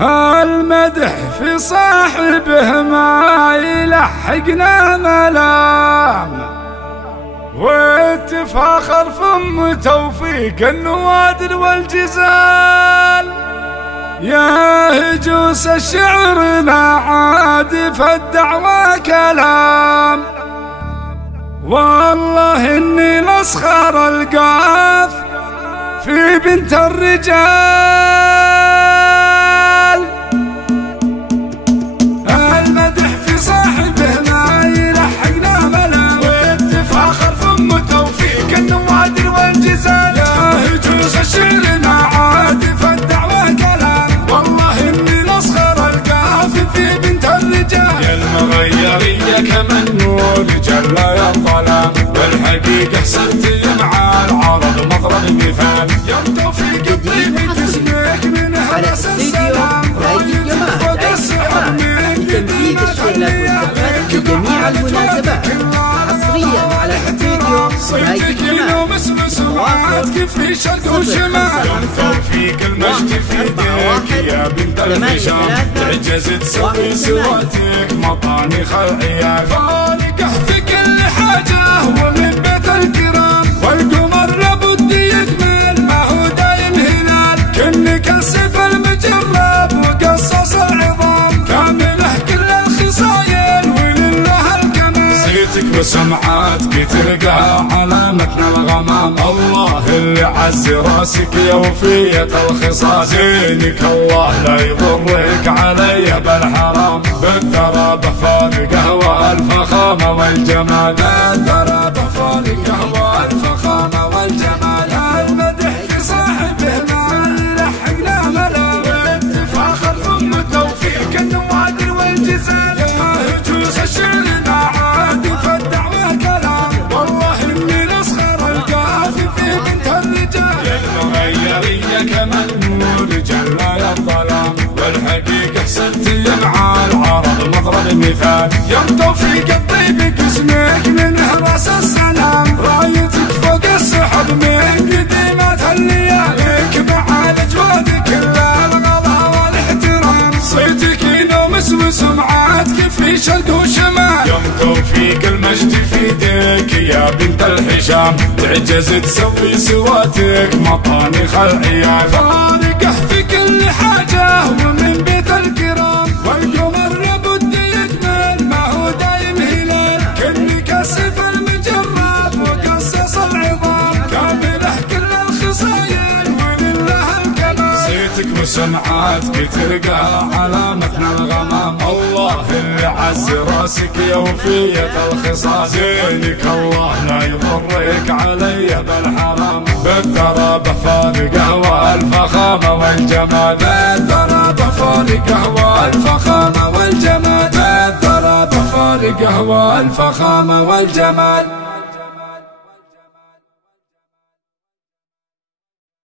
المدح في صاحبه ما يلحقنا ملام، وتفاخر فم توفيق النوادر والجزال. يا هجوس الشعر ما عاد فالدعوى كلام، والله اني لاسخر القاف في بنت الرجال. المدح في صاحبه ما يلحقنا ملام، واتفاخر فم توفيق النوادر والجزال. يا هجوس الشعر ما عاد فالدعوى كلام، والله اني لاسخر القاف في بنت الرجال. يا المغيرية كما النور جل يا الظلام، والحقيقة حسنتي مع العرض مضرب مثال. يا توفيق طيبك اسمك من هرس السلام، رايد فوق السحاب من تنفيذ الشيلات والزفات في جميع المناسبات حصريا على استوديو رايد جمال. سمعاتك في شرق وشمال. يا توفيق المجد في يديك يا بنت الهشام، تعجز تسوي سواتك مطاني خلعيال. فارقه في كل حاجه ومن بيت الكرام، والقمر لابد يكمل ما هو دايم هلال. كنك السيف المجرب وقصص العظام، كامله كل الخصايل ولله الكمال. صيتك وسمعاتك تلقى علامتنا الغمام، الله اللي عز راسك يا وفية الخصال. زينك الله لا يضرك علي بالحرام، بالثرى فارقه والفخامة والجمال. بالثرى فارقه والفخامة والجمال. المدح في صاحبه ما يلحقنا ملام، واتفاخر ثم توفيق النوادر والجزال. يا هجوس الشعر ما عاد فالدعوى كلام، والله اني لاسخر القاف في بنت الرجال. يا المغيرية كما النور جل يا الظلام، والحقيقة حسنتي مع العرض مضرب مثال. يا توفيق الطيبك اسمك من هرس السلام، رايتك فوق السحب من قديمات الليال. لك مع الاجواد كل الغلا والاحترام، صيتك ينومس وسمعاتك في شرق وشمال. يا توفيق المجد في يديك يا بنت الهشام، تعجز تسوي سواتك مطاني خلعيال. فارقه في كل حاجه ومن بيت الكرام، والقمر لابد يكمل ما هو دايم هلال. كنك السيف المجرب وقصص العظام، كامله كل الخصايل ولله الكمال. صيتك وسمعاتك تلقى علامتنا الغمام، الله اللي عز راسك يا وفية الخصال. زينك الله لا يضرك علي بالحرام، بالثرى فارقه والفخامة والجمال. بالثرى فارقه والفخامة والجمال. بالثرى فارقه والفخامة والجمال.